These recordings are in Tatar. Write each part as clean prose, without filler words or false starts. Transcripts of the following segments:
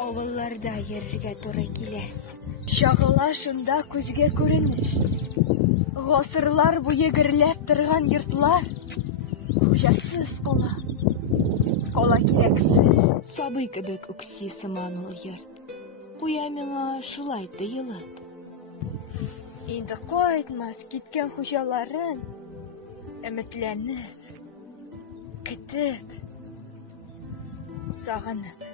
Авылларда йөрергә туры килә. Шагыла шунда күзгә күренеш. Гасырлар буе гөрләп торган йортлар хуҗасыз кала. Кала кирәксез. Сабый кебек үкси сыман ул йорт. Куя миңа шулай тыелып. Инде кайтмас киткән хуҗаларын өметләнеп, көтеп, сагынып.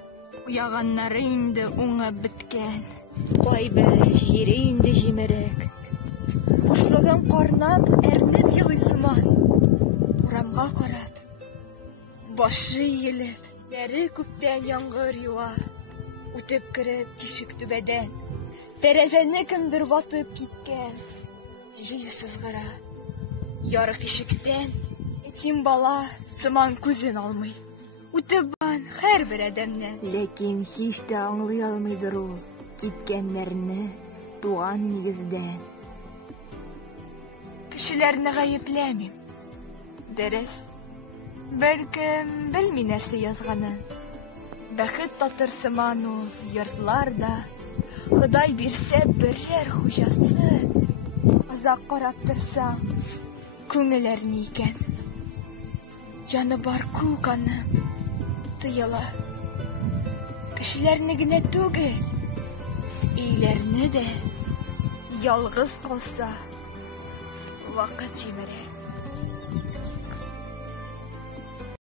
Уяганнары инде уңып беткән. Кайбер җире инде җимерек. Бушлыгын карнап, әрнеп елый сыман. Урамга карап, башы иелеп, бәре күптән яңгыр юа. Үтеп кереп тишек түбәдән, тәрәзәне кемдер ватып киткән. Җил сызгыра. Ярык ишектән этим бала сыман күзен алмый. Үтеп бан һәрбер адәмнән. Ләкин һич тә аңлый алмыйдыр ул киткәннәрне туган нигездән. Кешеләрне гаепләмим. Дөрес. Бәлкем белми нәрсә язганын. Бәхет татыр сыман ул йортларда. Ходай бирсә берәр хуҗасы. Азак карап торсаң, күңелләрне икән. Җаны бар күк аны тыела. Кешеләрне генә түгел, өйләрне дә ялгыз калса вакыт җимерә.